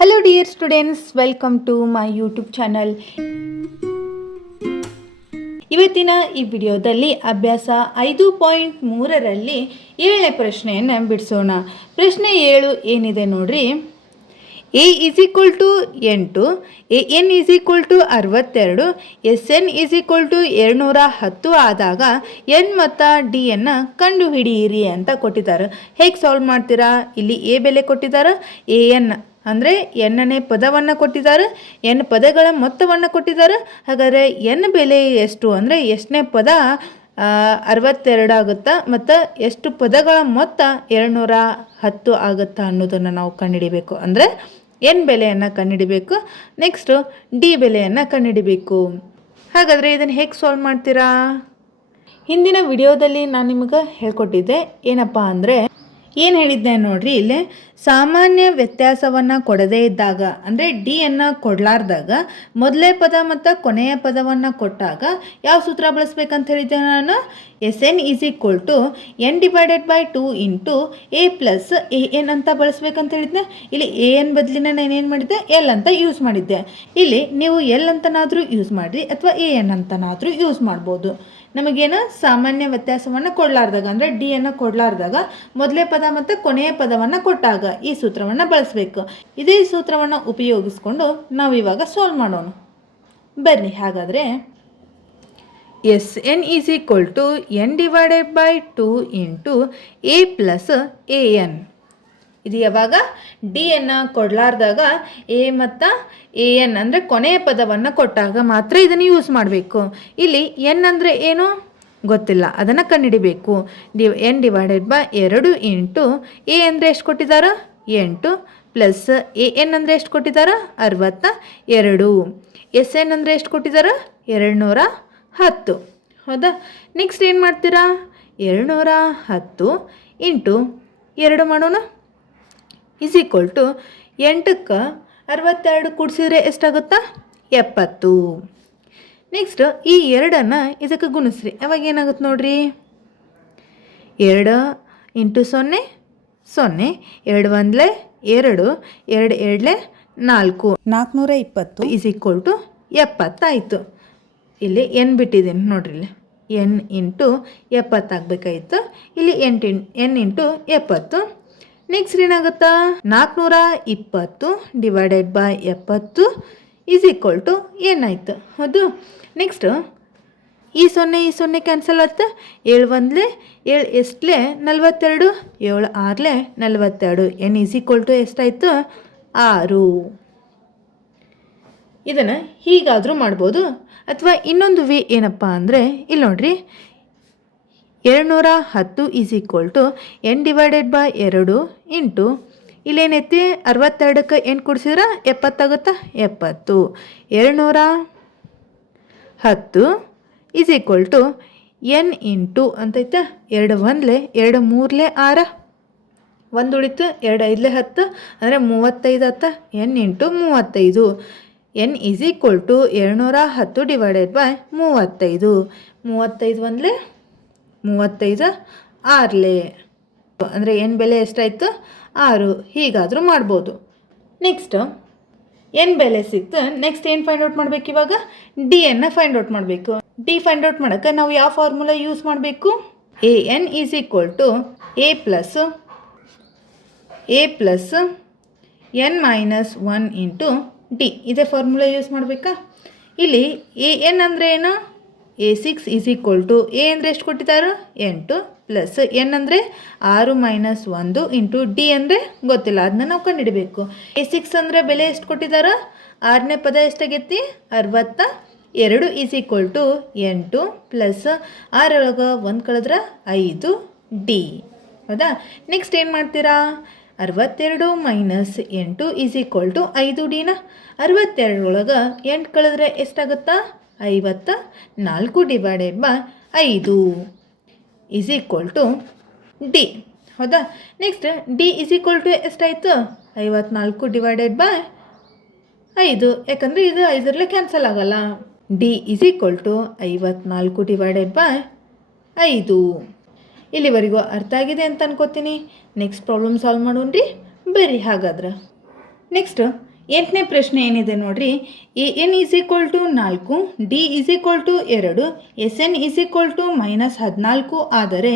Hello dear students, welcome to my YouTube channel. ಇವತ್ತಿನ ಈ ವಿಡಿಯೋದಲ್ಲಿ ಅಭ್ಯಾಸ 5.3ರಲ್ಲಿ 7ನೇ ಪ್ರಶ್ನೆಯನ್ನು ಬಿಡಿಸೋಣ. ಪ್ರಶ್ನೆ 7 ಏನಿದೆ ನೋಡ್ರಿ. a is equal to 8, an is equal to 62, sn is equal to 210 ಆದಾಗ n ಮತ್ತು d ಅನ್ನು ಕಂಡುಹಿಡಿಯಿರಿ ಅಂತ ಕೊಟ್ಟಿದ್ದಾರೆ. ಹೇಗೆ ಸಾಲ್ವ್ ಮಾಡ್ತೀರಾ? ಇಲ್ಲಿ a ಬೆಲೆ ಕೊಟ್ಟಿದ್ದಾರೆ, an ಅಂದರೆ ಎನ್ನನೇ ಪದವನ್ನು ಕೊಟ್ಟಿದ್ದಾರೆ, ಎನ್ ಪದಗಳ ಮೊತ್ತವನ್ನು ಕೊಟ್ಟಿದ್ದಾರೆ. ಹಾಗಾದರೆ ಎನ್ ಬೆಲೆ ಎಷ್ಟು ಅಂದರೆ ಎಷ್ಟನೇ ಪದ 62 ಆಗುತ್ತಾ ಮತ್ತು ಎಷ್ಟು ಪದಗಳ ಮೊತ್ತ 210 ಆಗುತ್ತಾ ಅನ್ನೋದನ್ನು ನಾವು ಕಂಡುಹಿಡಿಬೇಕು. ಅಂದರೆ ಎನ್ ಬೆಲೆಯನ್ನು ಕಂಡುಹಿಡಿಬೇಕು. ನೆಕ್ಸ್ಟು ಡಿ ಬೆಲೆಯನ್ನು ಕಂಡುಹಿಡಿಬೇಕು. ಹಾಗಾದರೆ ಇದನ್ನು ಹೇಗೆ ಸಾಲ್ವ್ ಮಾಡ್ತೀರಾ? ಹಿಂದಿನ ವಿಡಿಯೋದಲ್ಲಿ ನಾನು ನಿಮಗೆ ಹೇಳ್ಕೊಟ್ಟಿದ್ದೆ. ಏನಪ್ಪ ಅಂದರೆ ಏನು ಹೇಳಿದ್ದೆ ನೋಡ್ರಿ, ಇಲ್ಲಿ ಸಾಮಾನ್ಯ ವ್ಯತ್ಯಾಸವನ್ನು ಕೊಡದೇ ಇದ್ದಾಗ ಅಂದರೆ ಡಿಯನ್ನು ಕೊಡಲಾರ್ದಾಗ ಮೊದಲೇ ಪದ ಮತ್ತು ಕೊನೆಯ ಪದವನ್ನು ಕೊಟ್ಟಾಗ ಯಾವ ಸೂತ್ರ ಬಳಸ್ಬೇಕಂತ ಹೇಳಿದ್ದೆ ನಾನು? N is equal to N divided by 2 into A plus A N ಅಂತ ಬಳಸ್ಬೇಕಂತ ಹೇಳಿದ್ದೆ. ಇಲ್ಲಿ ಎ ಎನ್ ಬದಲಿನ ನಾನೇನು ಮಾಡಿದ್ದೆ? ಎಲ್ ಅಂತ ಯೂಸ್ ಮಾಡಿದ್ದೆ. ಇಲ್ಲಿ ನೀವು ಎಲ್ ಅಂತನಾದರೂ ಯೂಸ್ ಮಾಡಿರಿ ಅಥವಾ ಎ ಎನ್ ಅಂತನಾದರೂ ಯೂಸ್ ಮಾಡ್ಬೋದು. ನಮಗೇನು ಸಾಮಾನ್ಯ ವ್ಯತ್ಯಾಸವನ್ನು ಕೊಡಲಾರ್ದಾಗ ಅಂದರೆ ಡಿಯನ್ನು ಕೊಡಲಾರ್ದಾಗ ಮೊದಲೇ ಪದ ಮತ್ತು ಕೊನೆಯ ಪದವನ್ನು ಕೊಟ್ಟಾಗ ಈ ಸೂತ್ರವನ್ನು ಬಳಸಬೇಕು. ಇದೇ ಸೂತ್ರವನ್ನು ಉಪಯೋಗಿಸ್ಕೊಂಡು ನಾವು ಇವಾಗ ಸಾಲ್ವ್ ಮಾಡೋಣ. ಬನ್ನಿ ಹಾಗಾದರೆ S N is equal to N divided by 2 into A plus A N. ಇದು ಯಾವಾಗ ಡಿಯನ್ನು ಕೊಡಲಾರ್ದಾಗ ಎ ಮತ್ತು ಎ ಎನ್ ಅಂದರೆ ಕೊನೆಯ ಪದವನ್ನು ಕೊಟ್ಟಾಗ ಮಾತ್ರ ಇದನ್ನು ಯೂಸ್ ಮಾಡಬೇಕು. ಇಲ್ಲಿ ಎನ್ ಅಂದರೆ ಏನು ಗೊತ್ತಿಲ್ಲ, ಅದನ್ನು ಕಂಡುಹಿಡಿಬೇಕು. N divided by 2 into A ಅಂದರೆ ಎಷ್ಟು ಕೊಟ್ಟಿದ್ದಾರೆ? 8 ಪ್ಲಸ್ ಎ ಎನ್ ಅಂದರೆ ಎಷ್ಟು ಕೊಟ್ಟಿದ್ದಾರೆ? 62. ಎಸ್ ಎನ್ ಅಂದರೆ ಎಷ್ಟು ಕೊಟ್ಟಿದ್ದಾರೆ? 210. ಹೌದಾ? ನೆಕ್ಸ್ಟ್ ಏನು ಮಾಡ್ತೀರಾ? 210 ಇಂಟು 2 ಮಾಡೋಣ ಈಸ್ ಈಕ್ವಲ್ ಟು 8ಕ್ಕೆ 62 ಕೂಡಿಸಿದ್ರೆ ಎಷ್ಟಾಗುತ್ತಾ? 70. ನೆಕ್ಸ್ಟ್ ಈ 2ನ್ನು ಇದಕ್ಕೆ ಗುಣಿಸ್ರಿ. ಅವಾಗ ಏನಾಗುತ್ತೆ ನೋಡ್ರಿ, 2 ಇಂಟು 0 0, 2 1 2, 2 2 4, 420 ಈಸ್ ಈಕ್ವಲ್ ಟು 70 ಆಯಿತು. ಇಲ್ಲಿ ಎನ್ ಬಿಟ್ಟಿದ್ದೀನಿ ನೋಡ್ರಿ, ಇಲ್ಲಿ ಎನ್ ಇಂಟು 70 ಆಗಬೇಕಾಯಿತು. ಇಲ್ಲಿ ಎನ್ ಇಂಟು 70. ನೆಕ್ಸ್ಟ್ ಏನಾಗುತ್ತಾ? 420 divided by 70 is equal to N ಆಯಿತು. ಹೌದು. ನೆಕ್ಸ್ಟ್ ಈ 0 ಕ್ಯಾನ್ಸಲ್ ಆಯ್ತು. 7 1 7 ಎಷ್ಟಲೇ 42, 7 6 42. ಎನ್ ಈಸ್ ಈಕ್ವಲ್ ಟು ಎಷ್ಟಾಯಿತು? 6. ಇದನ್ನು ಹೀಗಾದರೂ ಮಾಡ್ಬೋದು. ಅಥವಾ ಇನ್ನೊಂದು ವಿ ಏನಪ್ಪ ಅಂದರೆ ಇಲ್ಲಿ ನೋಡ್ರಿ, 210 is equal to N divided by 2 into ಇಲ್ಲೇನೈತಿ 62ಕ್ಕೆ ಏನು ಕೊಡಿಸಿದ್ರೆ 70 ಆಗುತ್ತಾ? 70. 210 is equal to N into ಅಂತೈತೆ 2 1 2 3 6, 1 ಉಳಿತು, 2 5 10 ಅಂದರೆ 35 ಆತ. N into 35. N is equal to 210 divided by 35. 35 1 35 6 ಅಂದರೆ ಎನ್ ಬೆಲೆ ಎಷ್ಟಾಯಿತು? 6. ಹೀಗಾದರೂ ಮಾಡ್ಬೋದು. ನೆಕ್ಸ್ಟ್ ಎನ್ ಬೆಲೆ ಸಿಕ್ತು. ನೆಕ್ಸ್ಟ್ ಏನು ಫೈಂಡ್ ಔಟ್ ಮಾಡಬೇಕು? ಇವಾಗ ಡಿಯನ್ನು ಫೈಂಡ್ ಔಟ್ ಮಾಡಬೇಕು. ಡಿ ಫೈಂಡ್ ಔಟ್ ಮಾಡೋಕ್ಕೆ ನಾವು ಯಾವ ಫಾರ್ಮುಲಾ ಯೂಸ್ ಮಾಡಬೇಕು? A N is equal to A plus N minus 1 into D. ಇದೇ ಫಾರ್ಮುಲಾ ಯೂಸ್ ಮಾಡಬೇಕಾ? ಇಲ್ಲಿ ಎ ಎನ್ ಅಂದರೆ ಏನು? A6 is equal to A ಅಂದರೆ ಎಷ್ಟು ಕೊಟ್ಟಿದ್ದಾರೆ? 8 ಪ್ಲಸ್ ಎನ್ ಅಂದರೆ 6 ಮೈನಸ್ 1 ಇಂಟು ಡಿ ಅಂದರೆ ಗೊತ್ತಿಲ್ಲ, ಅದನ್ನ ನಾವು ಕಂಡುಹಿಡಬೇಕು. A6 ಅಂದರೆ ಬೆಲೆ ಎಷ್ಟು ಕೊಟ್ಟಿದ್ದಾರೆ? 6ನೇ ಪದ ಎಷ್ಟಾಗೈತಿ? 62 ಈಸ್ ಈಕ್ವಲ್ ಟು 8 ಪ್ಲಸ್ 6 ಒಳಗೆ 1 ಕಳೆದ್ರೆ 5 ಡಿ. ಹೌದಾ? ನೆಕ್ಸ್ಟ್ ಏನು ಮಾಡ್ತೀರಾ? 62 ಮೈನಸ್ 8 ಈಸ್ ಈಕ್ವಲ್ ಟು 5 ಡಿನ. 62 ಒಳಗೆ 8 ಕಳೆದ್ರೆ ಎಷ್ಟಾಗುತ್ತಾ? 54 divided by 5 is equal to D. ಹೌದಾ? Next D is equal to ಎಷ್ಟಾಯಿತು? 54 ಡಿವೈಡೆಡ್ ಬೈ 5, ಯಾಕಂದರೆ ಇದು 5ರಲ್ಲೇ ಕ್ಯಾನ್ಸಲ್ ಆಗಲ್ಲ. D is equal to 54 divided by 5. ಇಲ್ಲಿವರೆಗೂ ಅರ್ಥ ಆಗಿದೆ ಅಂತ ಅನ್ಕೋತೀನಿ. ನೆಕ್ಸ್ಟ್ ಪ್ರಾಬ್ಲಮ್ ಸಾಲ್ವ್ ಮಾಡೋಣ್ರಿ. ಬರ್ರಿ ಹಾಗಾದ್ರೆ. ನೆಕ್ಸ್ಟ್ 8ನೇ ಪ್ರಶ್ನೆ ಏನಿದೆ ನೋಡ್ರಿ. A N is equal to 4, D is equal to 2, S N is equal to -14 ಆದರೆ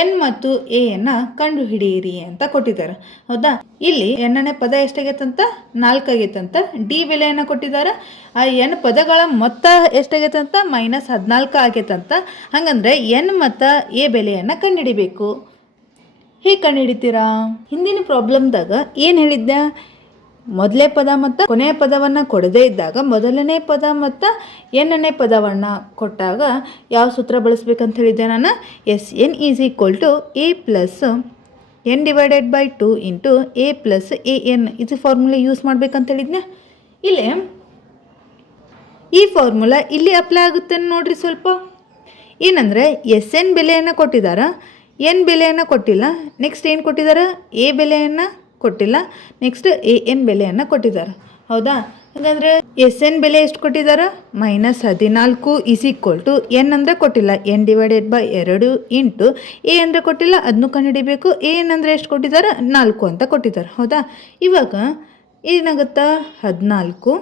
ಎನ್ ಮತ್ತು ಎ ಯನ್ನು ಕಂಡುಹಿಡಿಯಿರಿ ಅಂತ ಕೊಟ್ಟಿದ್ದಾರೆ. ಹೌದಾ, ಇಲ್ಲಿ ಎನ್ನನೇ ಪದ ಎಷ್ಟಾಗೈತಂತ 4 ಆಗೈತಂತ, ಡಿ ಬೆಲೆಯನ್ನು ಕೊಟ್ಟಿದ್ದಾರೆ. ಆ ಎನ್ ಪದಗಳ ಮೊತ್ತ ಎಷ್ಟಾಗೈತಂತ -14 ಆಗೈತಂತ. ಹಾಗಂದ್ರೆ ಎನ್ ಮತ್ತು ಎ ಬೆಲೆಯನ್ನು ಕಂಡುಹಿಡಿಬೇಕು. ಹೇಗೆ ಕಂಡುಹಿಡಿತೀರಾ? ಹಿಂದಿನ ಪ್ರಾಬ್ಲಮ್ದಾಗ ಏನು ಹೇಳಿದ್ದೆ, ಮೊದಲೇ ಪದ ಮತ್ತು ಕೊನೆಯ ಪದವನ್ನು ಕೊಡದೇ ಇದ್ದಾಗ ಮೊದಲನೇ ಪದ ಮತ್ತು ಎನ್ನನೇ ಪದವನ್ನು ಕೊಟ್ಟಾಗ ಯಾವ ಸೂತ್ರ ಬಳಸ್ಬೇಕಂತ ಹೇಳಿದ್ದೆ ನಾನು. S N is equal to A plus N divided by 2 into A plus A N. ಇದು ಫಾರ್ಮುಲಾ ಯೂಸ್ ಮಾಡ್ಬೇಕಂತ ಹೇಳಿದ್ನೆ. ಇಲ್ಲಿ ಈ ಫಾರ್ಮುಲಾ ಇಲ್ಲಿ ಅಪ್ಲೈ ಆಗುತ್ತೆ ನೋಡ್ರಿ. ಸ್ವಲ್ಪ ಏನಂದರೆ ಎಸ್ ಎನ್ ಬೆಲೆಯನ್ನು ಕೊಟ್ಟಿದ್ದಾರೆ, ಎನ್ ಬೆಲೆಯನ್ನು ಕೊಟ್ಟಿಲ್ಲ. ನೆಕ್ಸ್ಟ್ ಏನು ಕೊಟ್ಟಿದ್ದಾರೆ, ಎ ಬೆಲೆಯನ್ನು ಕೊಟ್ಟಿಲ್ಲ. ನೆಕ್ಸ್ಟ್ ಎ ಎನ್ ಬೆಲೆಯನ್ನು ಕೊಟ್ಟಿದ್ದಾರೆ. ಹೌದಾ, ಹಾಗಾದರೆ ಎಸ್ ಎನ್ ಬೆಲೆ ಎಷ್ಟು ಕೊಟ್ಟಿದ್ದಾರೆ, -14 ಈಸ್ ಈಕ್ವಲ್ ಟು ಎನ್ ಅಂದರೆ ಕೊಟ್ಟಿಲ್ಲ, N divided by 2 into A ಅಂದರೆ ಕೊಟ್ಟಿಲ್ಲ, ಅದನ್ನು ಕಂಡುಹಿಡಿಬೇಕು. ಎ ಎನ್ ಅಂದರೆ ಎಷ್ಟು ಕೊಟ್ಟಿದ್ದಾರೆ, 4 ಅಂತ ಕೊಟ್ಟಿದ್ದಾರೆ. ಹೌದಾ, ಇವಾಗ ಏನಾಗುತ್ತಾ, 14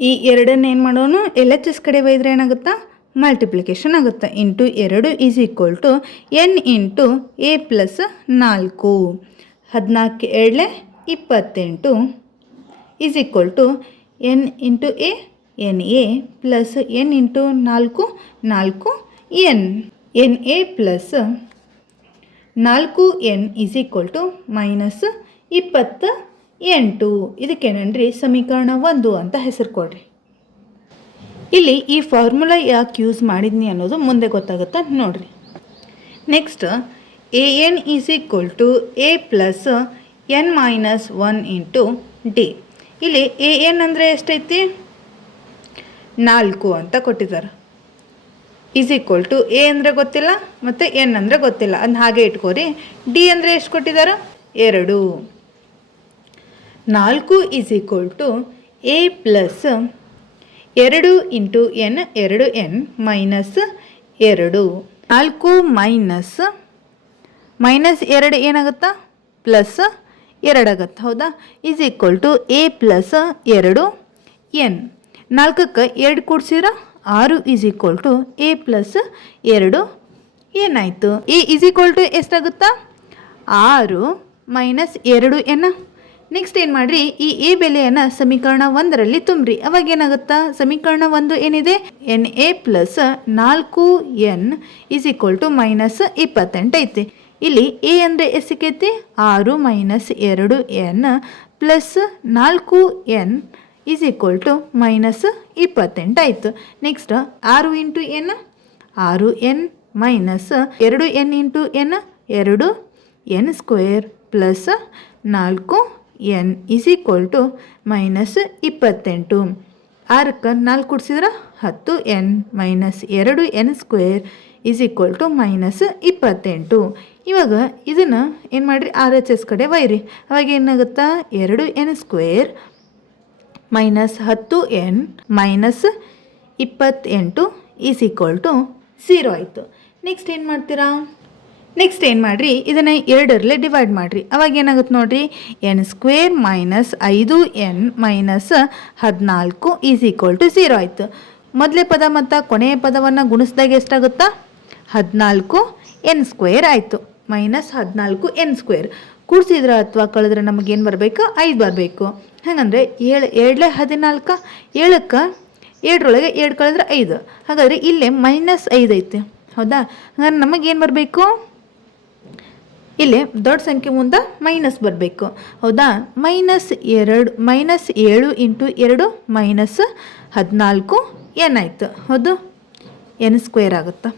ಈ ಎರಡನ್ನು ಏನು ಮಾಡೋಣ, ಎಲ್ ಎಚ್ ಎಸ್ ಕಡೆ ಒಯ್ದರೆ ಏನಾಗುತ್ತಾ, ಮಲ್ಟಿಪ್ಲಿಕೇಶನ್ ಆಗುತ್ತೆ. Into 2 is equal to N into A plus 4. 14 2 28 is equal to N into A N A plus N into 4 4 N. N A plus 4 N is equal to -28. ಇದಕ್ಕೇನಂದ್ರಿ ಸಮೀಕರಣ 1 ಅಂತ ಹೆಸರು ಕೊಡ್ರಿ. ಇಲ್ಲಿ ಈ ಫಾರ್ಮುಲಾ ಯಾಕೆ ಯೂಸ್ ಮಾಡಿದ್ನಿ ಅನ್ನೋದು ಮುಂದೆ ಗೊತ್ತಾಗುತ್ತೆ ನೋಡ್ರಿ. Next A N is equal to A plus N -1 into D. ಇಲ್ಲಿ ಎ ಎನ್ ಅಂದರೆ ಎಷ್ಟೈತಿ, 4 ಅಂತ ಕೊಟ್ಟಿದ್ದಾರೆ. ಈಸ್ ಈಕ್ವಲ್ ಟು ಎ ಅಂದರೆ ಗೊತ್ತಿಲ್ಲ ಮತ್ತು ಎನ್ ಅಂದರೆ ಗೊತ್ತಿಲ್ಲ, ಅದನ್ನ ಹಾಗೆ ಇಟ್ಕೋರಿ. ಡಿ ಅಂದರೆ ಎಷ್ಟು ಕೊಟ್ಟಿದ್ದಾರೆ, 2. 4 is equal to A plus 2 into N 2 N minus 2. 4 minus 2 ಏನಾಗುತ್ತಾ, ಪ್ಲಸ್ 2 ಆಗುತ್ತೆ. ಹೌದಾ, is equal to A plus 2 N. 4ಕ್ಕೆ 2 ಕೂಡಿಸಿದ್ರೆ 6 is equal to A plus 2 ಏನಾಯಿತು. ಎ ಈಸ್ ಈಕ್ವಲ್ ಟು ಎಷ್ಟಾಗುತ್ತಾ, 6 ಮೈನಸ್ 2 ಎನ್. ನೆಕ್ಸ್ಟ್ ಏನು ಮಾಡಿರಿ, ಈ ಎ ಬೆಲೆಯನ್ನು ಸಮೀಕರಣ 1ರಲ್ಲಿ ತುಂಬ್ರಿ. ಅವಾಗ ಏನಾಗುತ್ತಾ, ಸಮೀಕರಣ 1 ಏನಿದೆ, N A plus 4 N is equal to -28 ಐತಿ. ಇಲ್ಲಿ ಎ ಅಂದರೆ ಎಷ್ಟು ಸಿಕ್ಕೈತಿ, 6 minus 2 N plus 4 N is equal to -28 ಆಯಿತು. Next 6 into N 6 N minus 2 N into N 2 N square plus 4 N is equal to -28. 6ಕ್ಕೆ 4 ಕೂಡಿಸಿದ್ರೆ 10 N minus 2 N square is equal to -28. ಇವಾಗ ಇದನ್ನು ಏನು ಮಾಡಿರಿ, ಆರ್ ಎಚ್ ಎಸ್ ಕಡೆ ಒಯ್ಯಿರಿ. ಅವಾಗ ಏನಾಗುತ್ತಾ, 2 N square minus 10 N minus 28 is equal to 0 ಆಯಿತು. ನೆಕ್ಸ್ಟ್ ಏನು ಮಾಡ್ತೀರಾ, ನೆಕ್ಸ್ಟ್ ಏನು ಮಾಡಿರಿ, ಇದನ್ನು 2ರಲ್ಲಿ ಡಿವೈಡ್ ಮಾಡಿರಿ. ಅವಾಗ ಏನಾಗುತ್ತೆ ನೋಡಿರಿ, N square minus 5 N minus 14 is equal to 0 ಆಯಿತು. ಮೊದಲೇ ಪದ ಮತ್ತು ಕೊನೆಯ ಪದವನ್ನು ಗುಣಿಸಿದಾಗ ಎಷ್ಟಾಗುತ್ತಾ, 14 ಎನ್ ಸ್ಕ್ವೇರ್ ಆಯಿತು. ಮೈನಸ್ 14 ಎನ್ ಸ್ಕ್ವೇರ್ ಕೂಡಿಸಿದ್ರೆ ಅಥವಾ ಕಳೆದ್ರೆ ನಮಗೇನು ಬರಬೇಕು, 5 ಬರಬೇಕು. ಹಾಗಂದರೆ 7 7 14, 7ಕ್ಕೆ 7ರೊಳಗೆ 7 ಕಳೆದ್ರೆ 5. ಹಾಗಾದರೆ ಇಲ್ಲೇ -5 ಐತಿ. ಹೌದಾ, ಹಾಗಾದ್ರೆ ನಮಗೇನು ಬರಬೇಕು, ಇಲ್ಲಿ ದೊಡ್ಡ ಸಂಖ್ಯೆ ಮುಂದೆ ಮೈನಸ್ ಬರಬೇಕು. ಹೌದಾ, -7 ಇಂಟು 2 -14 ಎನ್ ಆಯಿತು. ಹೌದು, ಎನ್ ಸ್ಕ್ವೇರ್ ಆಗುತ್ತೆ.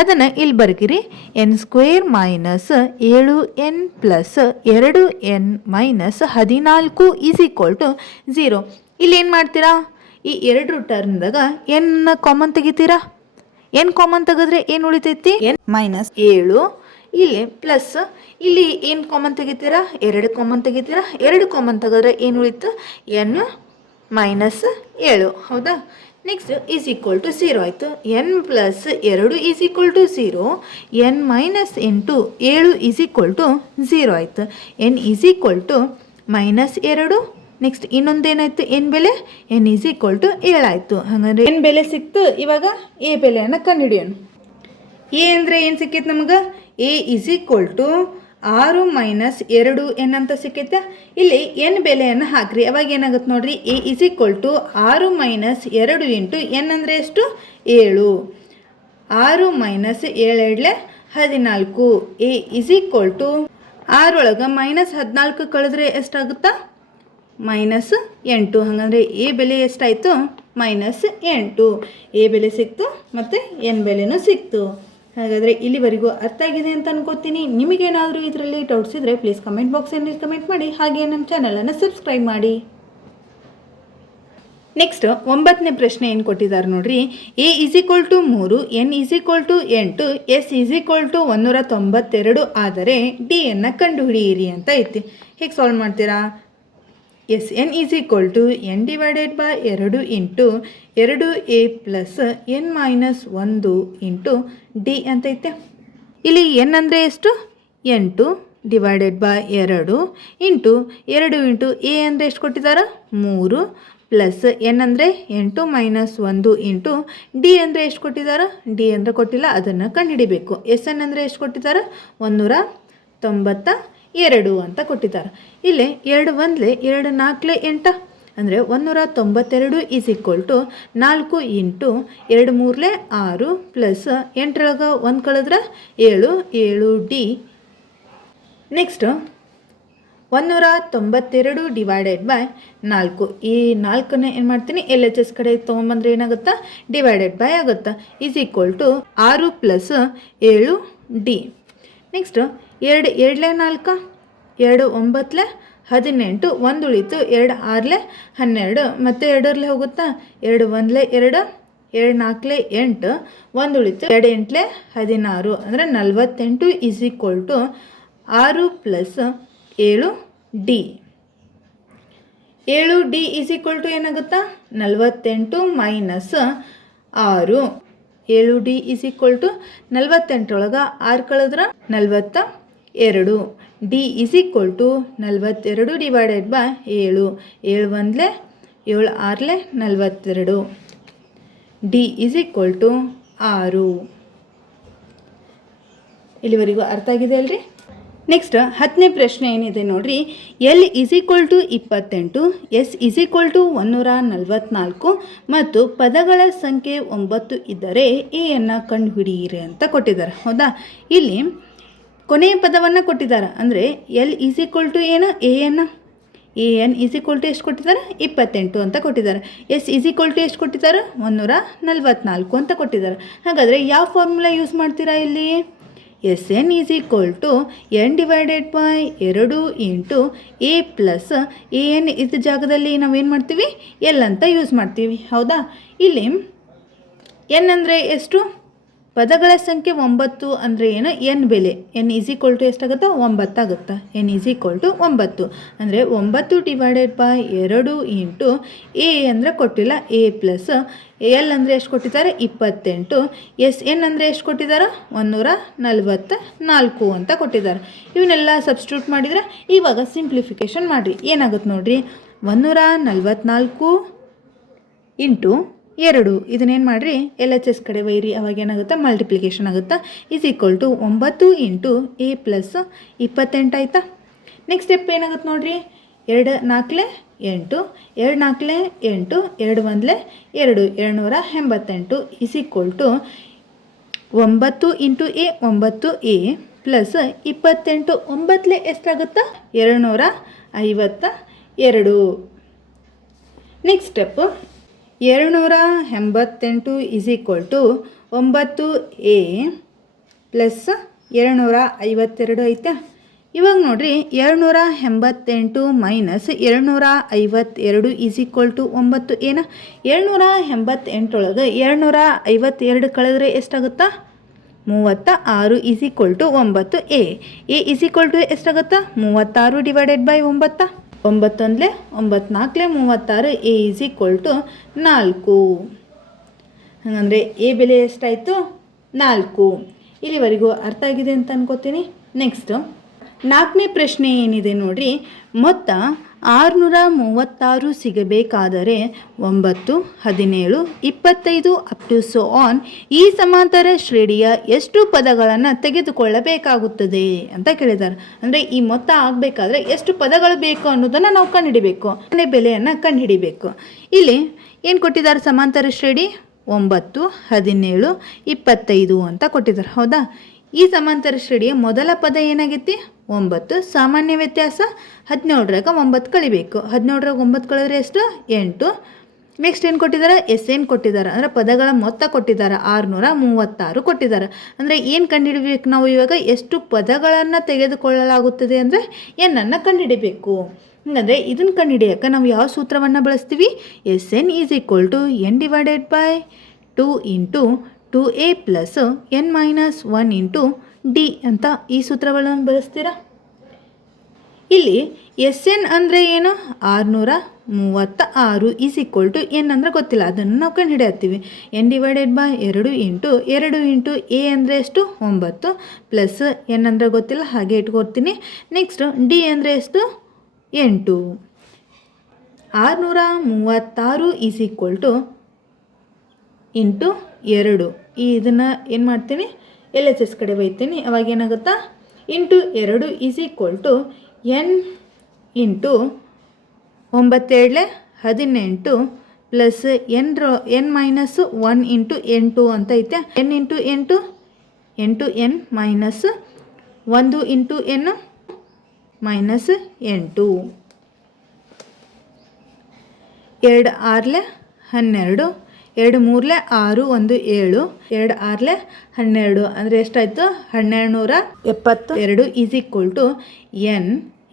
ಅದನ್ನು ಇಲ್ಲಿ ಬರ್ಗಿರಿ, N square minus 7 N plus 2 N minus 14 is equal to 0. ಇಲ್ಲಿ ಏನು ಮಾಡ್ತೀರಾ, ಈ 2 ಟರ್ಮ್ದಾಗ ಎನ್ ಕಾಮನ್ ತೆಗಿತೀರಾ. ಎನ್ ಕಾಮನ್ ತೆಗೆದ್ರೆ ಏನು ಉಳಿತೈತಿ, ಎನ್ -7. ಇಲ್ಲಿ ಪ್ಲಸ್ ಇಲ್ಲಿ ಏನು ಕಾಮನ್ ತೆಗಿತೀರಾ, 2 ಕಾಮನ್ ತೆಗಿತೀರಾ. 2 ಕಾಮನ್ ತೆಗೆದ್ರೆ ಏನು ಉಳಿತು, ಎನ್ -7. ಹೌದಾ, ನೆಕ್ಸ್ಟ್ ಈಸ್ ಈಕ್ವಲ್ ಟು 0 ಆಯಿತು. N plus 2 is equal to 0, N minus 8 7 is equal to 0 ಆಯಿತು. N is equal to -2. Next ಇನ್ನೊಂದೇನಾಯಿತು, ಎನ್ ಬೆಲೆ ಎನ್ ಈಸ್ ಈಕ್ವಲ್ ಟು 7 ಆಯಿತು. ಹಾಗಾದರೆ ಎನ್ ಬೆಲೆ ಸಿಕ್ತು. ಇವಾಗ ಎ ಬೆಲೆಯನ್ನು ಕಂಡುಹಿಡಿಯೋಣ. ಎ ಅಂದರೆ ಏನು ಸಿಕ್ಕೈತೆ ನಮಗೆ, A is equal to 6 minus 2 N ಅಂತ ಸಿಕ್ಕೈತೆ. ಇಲ್ಲಿ ಎನ್ ಬೆಲೆಯನ್ನು ಹಾಕ್ರಿ, ಅವಾಗ ಏನಾಗುತ್ತೆ ನೋಡ್ರಿ, A is equal to 6 minus 2 into N ಅಂದರೆ ಎಷ್ಟು, 7. 6 minus 7 14. A is equal to 6 ಒಳಗೆ -14 ಕಳೆದ್ರೆ ಎಷ್ಟಾಗುತ್ತಾ, -8. ಹಾಗಂದರೆ ಎ ಬೆಲೆ ಎಷ್ಟಾಯಿತು, -8. ಎ ಬೆಲೆ ಸಿಕ್ತು ಮತ್ತು ಎನ್ ಬೆಲೆನೂ ಸಿಕ್ತು. ಹಾಗಾದರೆ ಇಲ್ಲಿವರೆಗೂ ಅರ್ಥ ಆಗಿದೆ ಅಂತ ಅನ್ಕೋತೀನಿ. ನಿಮಗೇನಾದರೂ ಇದರಲ್ಲಿ ಡೌಟ್ಸ್ ಇದ್ದರೆ ಪ್ಲೀಸ್ ಕಮೆಂಟ್ ಬಾಕ್ಸಲ್ಲಿ ಕಮೆಂಟ್ ಮಾಡಿ, ಹಾಗೆ ನಮ್ಮ ಚಾನಲನ್ನು ಸಬ್ಸ್ಕ್ರೈಬ್ ಮಾಡಿ. ನೆಕ್ಸ್ಟ್ 9ನೇ ಪ್ರಶ್ನೆ ಏನು ಕೊಟ್ಟಿದ್ದಾರೆ ನೋಡ್ರಿ. A is equal to 3, N is equal to 8, S is equal to 192 ಆದರೆ ಡಿಯನ್ನು ಕಂಡುಹಿಡಿಯಿರಿ ಅಂತ ಐತಿ. ಹೇಗೆ ಸಾಲ್ವ್ ಮಾಡ್ತೀರಾ, S N is equal to N divided by 2 into 2a plus N minus 1 into D ಅಂತೈತೆ. ಇಲ್ಲಿ ಎನ್ ಅಂದರೆ ಎಷ್ಟು, 8 divided by 2 into 2 into A ಅಂದರೆ ಎಷ್ಟು ಕೊಟ್ಟಿದ್ದಾರೆ, 3 ಪ್ಲಸ್ ಎನ್ ಅಂದರೆ 8 ಮೈನಸ್ 1 ಇಂಟು ಡಿ ಅಂದರೆ ಎಷ್ಟು ಕೊಟ್ಟಿದ್ದಾರೆ, ಡಿ ಅಂದರೆ ಕೊಟ್ಟಿಲ್ಲ, ಅದನ್ನು ಕಂಡುಹಿಡಿಬೇಕು. ಎಸ್ ಎನ್ ಅಂದರೆ ಎಷ್ಟು ಕೊಟ್ಟಿದ್ದಾರೆ, 192 ಅಂತ ಕೊಟ್ಟಿದ್ದಾರೆ. ಇಲ್ಲಿ 2 1 2 4 8 ಅಂದರೆ 192 is equal to 4 into 2 3 6 plus 8 1 ಕಳೆದ್ರೆ 7 7 ಡಿ. Next 192 divided by 4. ಈ 4ನೇ ಏನು ಮಾಡ್ತೀನಿ, ಎಲ್ ಎಚ್ ಎಸ್ ಕಡೆ ತೊಗೊಂಬಂದ್ರೆ ಏನಾಗುತ್ತಾ, ಡಿವೈಡೆಡ್ ಬೈ ಆಗುತ್ತಾ, is equal to 6 plus 7 D. Next 2 7 4 2 9 18 1 ಉಳಿತು, 2 6 12 ಮತ್ತು 2 ಹೋಗುತ್ತಾ, 2 1 2 2 4 8 1 ಉಳಿತು, 2 8 16 ಅಂದರೆ 48 is equal to 6 plus 7 D. 7 D is equal to ಏನಾಗುತ್ತಾ, 48 minus 6. 7 D is equal to 48 ಒಳಗೆ 6 ಕಳೆದ್ರೆ 42. D is equal to 42 divided by 7. 7 1 7 6 42. D is equal to 6. ಇಲ್ಲಿವರೆಗೂ ಅರ್ಥ ಆಗಿದೆ ಅಲ್ರಿ. ನೆಕ್ಸ್ಟ್ 10ನೇ ಪ್ರಶ್ನೆ ಏನಿದೆ ನೋಡ್ರಿ. L is equal to 28, S is equal to 144 ಮತ್ತು ಪದಗಳ ಸಂಖ್ಯೆ 9 ಇದ್ದರೆ ಎಯನ್ನು ಕಂಡುಹಿಡಿಯಿರಿ ಅಂತ ಕೊಟ್ಟಿದ್ದಾರೆ. ಹೌದಾ, ಇಲ್ಲಿ ಕೊನೆಯ ಪದವನ್ನು ಕೊಟ್ಟಿದ್ದಾರೆ. ಅಂದರೆ ಎಲ್ ಈಸ್ ಈಕ್ವಲ್ ಟು ಏನು, A N is equal to ಎಷ್ಟು ಕೊಟ್ಟಿದ್ದಾರೆ, 28 ಅಂತ ಕೊಟ್ಟಿದ್ದಾರೆ. ಎಸ್ ಈಸ್ ಈಕ್ವಲ್ ಟು ಎಷ್ಟು ಕೊಟ್ಟಿದ್ದಾರೆ, 144 ಅಂತ ಕೊಟ್ಟಿದ್ದಾರೆ. ಹಾಗಾದರೆ ಯಾವ ಫಾರ್ಮುಲಾ ಯೂಸ್ ಮಾಡ್ತೀರಾ ಇಲ್ಲಿ, S N is equal to N divided by 2 into A plus A N ಇದ್ದ ಜಾಗದಲ್ಲಿ ನಾವೇನು ಮಾಡ್ತೀವಿ, ಎಲ್ ಅಂತ ಯೂಸ್ ಮಾಡ್ತೀವಿ. ಹೌದಾ, ಇಲ್ಲಿ ಎನ್ ಅಂದರೆ ಎಷ್ಟು, ಪದಗಳ ಸಂಖ್ಯೆ 9 ಅಂದರೆ ಏನು, ಎನ್ ಬೆಲೆ ಎನ್ ಈಸ್ ಈಕ್ವಲ್ ಟು ಎಷ್ಟಾಗುತ್ತಾ, 9 ಆಗುತ್ತಾ. ಎನ್ ಈಸ್ ಈಕ್ವಲ್ ಟು 9 ಅಂದರೆ 9 ಡಿವೈಡೆಡ್ ಬೈ 2 ಇಂಟು ಎ ಅಂದರೆ ಕೊಟ್ಟಿಲ್ಲ, ಎ ಪ್ಲಸ್ ಎಲ್ ಅಂದರೆ ಎಷ್ಟು ಕೊಟ್ಟಿದ್ದಾರೆ, 28. ಎಸ್ ಎನ್ ಅಂದರೆ ಎಷ್ಟು ಕೊಟ್ಟಿದ್ದಾರೆ, 144 ಅಂತ ಕೊಟ್ಟಿದ್ದಾರೆ. ಇವನ್ನೆಲ್ಲ ಸಬ್ಸ್ಟಿಟ್ಯೂಟ್ ಮಾಡಿದರೆ ಇವಾಗ ಸಿಂಪ್ಲಿಫಿಕೇಷನ್ ಮಾಡಿರಿ, ಏನಾಗುತ್ತೆ ನೋಡಿರಿ, 144 ಇಂಟು 2 ಇದನ್ನೇನು ಮಾಡಿರಿ, ಎಲ್ ಎಚ್ ಎಸ್ ಕಡೆ ಒಯ್ಯಿರಿ, ಅವಾಗ ಏನಾಗುತ್ತೆ, ಮಲ್ಟಿಪ್ಲಿಕೇಶನ್ ಆಗುತ್ತಾ, is equal to 9 into A plus 28 ಆಯಿತಾ. ನೆಕ್ಸ್ಟ್ ಸ್ಟೆಪ್ ಏನಾಗುತ್ತೆ ನೋಡಿರಿ, 2 4 8 2 4 8 2 1 2 288 is equal to 9 into A 9 A plus 28 9 ಎಷ್ಟಾಗುತ್ತಾ, 252. Next step 288 is equal to 9 A plus 252 ಐತೆ. ಇವಾಗ ನೋಡಿರಿ, 288 ಮೈನಸ್ 252 ಈಸ್ ಈಕ್ವಲ್ ಟು 9 ಏನು, 288 ಒಳಗೆ 252 ಕಳೆದ್ರೆ ಎಷ್ಟಾಗುತ್ತಾ, 36 is equal to 9 A is equal to ಎಷ್ಟಾಗುತ್ತಾ, 36 divided by 9. 9 1 9 4 36 A is equal to 4. ಹಾಗಂದರೆ ಎ ಬೆಲೆ ಎಷ್ಟಾಯಿತು 4. ಇಲ್ಲಿವರೆಗೂ ಅರ್ಥ ಆಗಿದೆ ಅಂತ ಅನ್ಕೋತೀನಿ. ನೆಕ್ಸ್ಟು 4ನೇ ಪ್ರಶ್ನೆ ಏನಿದೆ ನೋಡ್ರಿ. ಮೊತ್ತ 636 ಸಿಗಬೇಕಾದರೆ 9, 17, 25 ಅಪ್ ಟು ಸೋ ಆನ್ ಈ ಸಮಾಂತರ ಶ್ರೇಣಿಯ ಎಷ್ಟು ಪದಗಳನ್ನು ತೆಗೆದುಕೊಳ್ಳಬೇಕಾಗುತ್ತದೆ ಅಂತ ಕೇಳಿದ್ದಾರೆ. ಅಂದರೆ ಈ ಮೊತ್ತ ಆಗಬೇಕಾದ್ರೆ ಎಷ್ಟು ಪದಗಳು ಬೇಕು ಅನ್ನೋದನ್ನು ನಾವು ಕಂಡುಹಿಡಿಬೇಕು, ಬೆಲೆಯನ್ನು ಕಂಡುಹಿಡಿಬೇಕು. ಇಲ್ಲಿ ಏನು ಕೊಟ್ಟಿದ್ದಾರೆ? ಸಮಾಂತರ ಶ್ರೇಣಿ 9, 17, 25 ಅಂತ ಕೊಟ್ಟಿದ್ದಾರೆ. ಹೌದಾ? ಈ ಸಮಾಂತರ ಶ್ರೇಣಿಯ ಮೊದಲ ಪದ ಏನಾಗೈತಿ? 9. ಸಾಮಾನ್ಯ ವ್ಯತ್ಯಾಸ 17ರಾಗ 9 ಕಳಿಬೇಕು. 17ರಾಗ 9 ಕಳೆದ್ರೆ ಎಷ್ಟು? 8. ನೆಕ್ಸ್ಟ್ ಏನು ಕೊಟ್ಟಿದ್ದಾರೆ? SN ಕೊಟ್ಟಿದ್ದಾರೆ. ಅಂದರೆ ಪದಗಳ ಮೊತ್ತ ಕೊಟ್ಟಿದ್ದಾರೆ 636 ಕೊಟ್ಟಿದ್ದಾರೆ. ಅಂದರೆ ಏನು ಕಂಡುಹಿಡಬೇಕು ನಾವು ಇವಾಗ? ಎಷ್ಟು ಪದಗಳನ್ನು ತೆಗೆದುಕೊಳ್ಳಲಾಗುತ್ತದೆ ಅಂದರೆ ಏನನ್ನು ಕಂಡುಹಿಡಿಬೇಕು. ಹಂಗಂದರೆ ಇದನ್ನು ಕಂಡುಹಿಡಿಯೋಕೆ ನಾವು ಯಾವ ಸೂತ್ರವನ್ನು ಬಳಸ್ತೀವಿ? SN is equal to N divided by 2 into 2A plus N minus 1 into D ಅಂತ ಈ ಸೂತ್ರಗಳನ್ನು ಬಳಸ್ತೀರಾ? ಇಲ್ಲಿ SN ಅಂದರೆ ಏನು? 636 ಈಸ್ ಈಕ್ವಲ್ ಟು N ಅಂದರೆ ಗೊತ್ತಿಲ್ಲ, ಅದನ್ನು ನಾವು ಕಂಡು ಹಿಡಿಯತ್ತೀವಿ. N divided by 2 into A ಅಂದರೆ ಎಷ್ಟು? 9 ಪ್ಲಸ್ N ಅಂದರೆ ಗೊತ್ತಿಲ್ಲ, ಹಾಗೆ ಇಟ್ಕೊಡ್ತೀನಿ. ನೆಕ್ಸ್ಟ್ ಡಿ ಅಂದರೆ ಎಷ್ಟು? 8. 636 ಈಸ್ ಈಕ್ವಲ್ ಟು ಇಂಟು 2. ಇದನ್ನು ಏನು ಮಾಡ್ತೀನಿ? LHS ಕಡೆ ಬೈತೀನಿ. ಅವಾಗ ಏನಾಗುತ್ತಾ? Into 2 is equal to N into 9 18 plus N minus 1 into 8 ಅಂತ ಐತೆ. N into 8 N minus 1 into N minus 8. 2 6 12, 2 3 6 1 7, 2 6 12 ಅಂದರೆ ಎಷ್ಟಾಯಿತು? 1272 is equal to N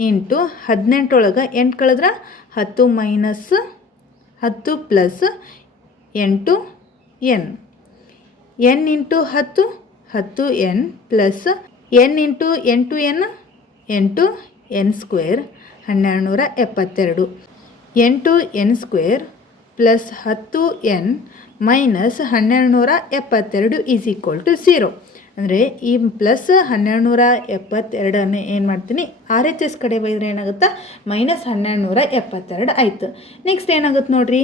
into 18 ಒಳಗೆ 8 ಕಳೆದ್ರೆ 10 minus 10 plus 8 N. N into 10 10 N plus N into 8 N 8 N square 1272. 8 N square plus 10 N minus 1272 is equal to 0. ಅಂದರೆ ಈ plus 1272 ಏನು ಮಾಡ್ತೀನಿ? RHS ಕಡೆ ಬೈದ್ರೆ ಏನಾಗುತ್ತಾ? Minus 1272 ಆಯಿತು. ನೆಕ್ಸ್ಟ್ ಏನಾಗುತ್ತೆ ನೋಡಿರಿ,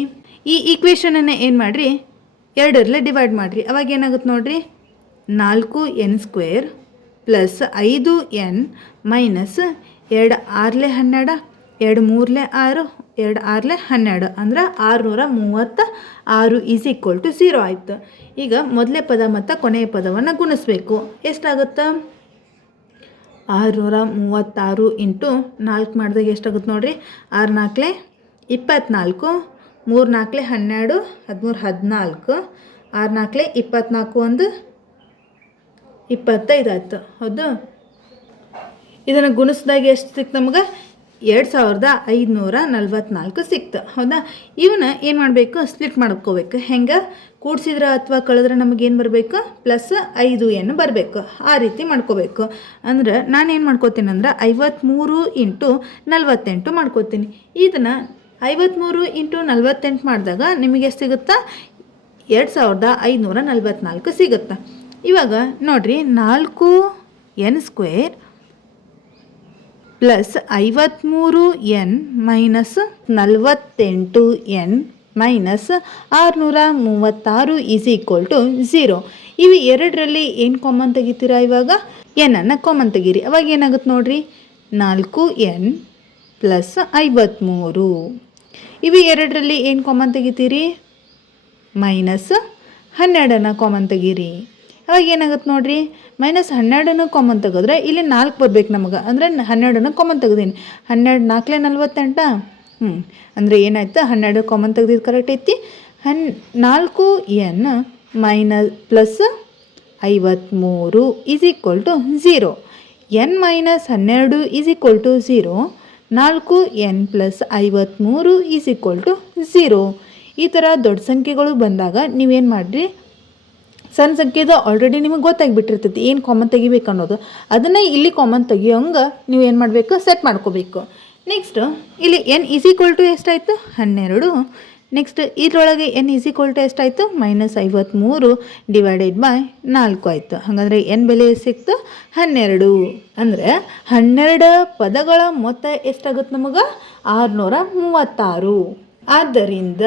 ಈ ಈಕ್ವೇಷನನ್ನು ಏನು ಮಾಡಿರಿ? 2ರಲ್ಲಿ ಡಿವೈಡ್ ಮಾಡಿರಿ. ಅವಾಗ ಏನಾಗುತ್ತೆ ನೋಡಿರಿ? 4N square plus 5N minus 2 6 12, 2 3 6, 2 6 12 ಅಂದರೆ 636 ಈಸ್ ಈಕ್ವಲ್ ಟು 0 ಆಯಿತು. ಈಗ ಮೊದಲೇ ಪದ ಮತ್ತು ಕೊನೆಯ ಪದವನ್ನು ಗುಣಿಸ್ಬೇಕು. ಎಷ್ಟಾಗುತ್ತೆ? 636 ಇಂಟು 4 ಮಾಡಿದಾಗ ಎಷ್ಟಾಗುತ್ತೆ ನೋಡಿರಿ? 6 4 24, 3 4 12, 13 14, 6 4 24 1 25 ಆಯಿತು. ಹೌದು? ಇದನ್ನು ಗುಣಿಸಿದಾಗ ಎಷ್ಟು ಸಿಕ್ತು ನಮ್ಗೆ? 2544 ಸಿಕ್ತು. ಹೌದಾ? ಇವನ್ನ ಏನು ಮಾಡಬೇಕು? ಸ್ಪ್ಲಿಟ್ ಮಾಡ್ಕೋಬೇಕು. ಹೆಂಗೆ? ಕೂಡಿಸಿದ್ರೆ ಅಥವಾ ಕಳೆದ್ರೆ ನಮಗೇನು ಬರಬೇಕು? ಪ್ಲಸ್ 5N ಬರಬೇಕು. ಆ ರೀತಿ ಮಾಡ್ಕೋಬೇಕು. ಅಂದ್ರೆ ನಾನೇನು ಮಾಡ್ಕೋತೀನಿ ಅಂದ್ರೆ 53 ಇಂಟು 48 ಮಾಡ್ಕೋತೀನಿ. ಇದನ್ನು 53 ಇಂಟು 48 ಮಾಡಿದಾಗ ನಿಮಗೆ ಎಷ್ಟು ಸಿಗುತ್ತಾ? 2544 ಸಿಗುತ್ತಾ. ಇವಾಗ ನೋಡಿರಿ, 4N square plus 53N minus 48N minus 636 is equal to 0. ಇವು ಎರಡರಲ್ಲಿ ಏನು ಕಾಮನ್ ತೆಗಿತೀರಾ? ಇವಾಗ Nನ್ನು ಕಾಮನ್ ತೆಗೀರಿ. ಅವಾಗ ಏನಾಗುತ್ತೆ ನೋಡಿರಿ? 4N plus 53. ಇವು ಎರಡರಲ್ಲಿ ಏನು ಕಾಮನ್ ತೆಗಿತೀರಿ? ಮೈನಸ್ 12ನ್ನು ಕಾಮನ್ ತೆಗೀರಿ. ಅವಾಗ ಏನಾಗುತ್ತೆ ನೋಡಿರಿ? ಮೈನಸ್ 12ನ್ನು ಕಾಮನ್ ತೆಗೆದ್ರೆ ಇಲ್ಲಿ 4 ಬರಬೇಕು ನಮಗೆ. ಅಂದರೆ 12ನ್ನು ಕಾಮನ್ ತೆಗೆದೀನಿ. 12 4 48 ಅಂದರೆ ಏನಾಯ್ತು? 12 ಕಾಮನ್ ತೆಗೆದಿದ್ದು ಕರೆಕ್ಟ್ ಐತಿ. 4N minus plus 53 is equal to 0. N minus 12 is equal to 0. 4N plus 53 is equal to 0. ಈ ಥರ ದೊಡ್ಡ ಸಂಖ್ಯೆಗಳು ಬಂದಾಗ ನೀವೇನು ಮಾಡಿರಿ? ಸಣ್ಣ ಸಂಖ್ಯೆದು ಆಲ್ರೆಡಿ ನಿಮಗೆ ಗೊತ್ತಾಗಿಬಿಟ್ಟಿರ್ತೈತಿ ಏನು ಕಾಮನ್ ತೆಗಿಬೇಕು ಅನ್ನೋದು. ಅದನ್ನು ಇಲ್ಲಿ ಕಾಮನ್ ತೆಗಿಯೋಂಗೆ ನೀವು ಏನು ಮಾಡಬೇಕು? ಸೆಟ್ ಮಾಡ್ಕೋಬೇಕು. ನೆಕ್ಸ್ಟು ಇಲ್ಲಿ N ಈಸ್ ಈಕ್ವಲ್ ಟು ಎಷ್ಟಾಯಿತು? 12. ನೆಕ್ಸ್ಟ್ ಇದರೊಳಗೆ n ಈಸ್ ಈಕ್ವಲ್ ಟು ಎಷ್ಟಾಯಿತು -53 ಡಿವೈಡೆಡ್ ಬೈ 4 ಆಯಿತು. ಹಾಗಾದರೆ n ಬೆಲೆ ಸಿಕ್ತು 12. ಅಂದರೆ 12 ಪದಗಳ ಮೊತ್ತ ಎಷ್ಟಾಗುತ್ತೆ ನಮಗೆ 636. ಆದ್ದರಿಂದ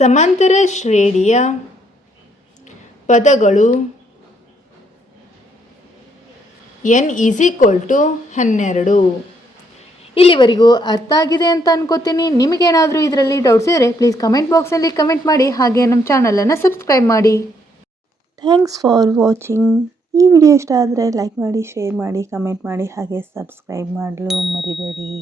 ಸಮಾಂತರ ಶ್ರೇಣಿಯ ಪದಗಳು n ಈಸ್ ಈಕ್ವಲ್ ಟು 12. ಇಲ್ಲಿವರೆಗೂ ಅರ್ಥ ಆಗಿದೆ ಅಂತ ಅನ್ಕೋತೀನಿ. ನಿಮಗೇನಾದರೂ ಇದರಲ್ಲಿ ಡೌಟ್ಸ್ ಇದ್ದರೆ ಪ್ಲೀಸ್ ಕಮೆಂಟ್ ಬಾಕ್ಸಲ್ಲಿ ಕಮೆಂಟ್ ಮಾಡಿ, ಹಾಗೆ ನಮ್ಮ ಚಾನಲನ್ನು ಸಬ್ಸ್ಕ್ರೈಬ್ ಮಾಡಿ. Thanks for watching. ಈ ವಿಡಿಯೋ ಇಷ್ಟ ಆದರೆ ಲೈಕ್ ಮಾಡಿ, ಶೇರ್ ಮಾಡಿ, ಕಮೆಂಟ್ ಮಾಡಿ, ಹಾಗೆ ಸಬ್ಸ್ಕ್ರೈಬ್ ಮಾಡಲು ಮರಿಬೇಡಿ.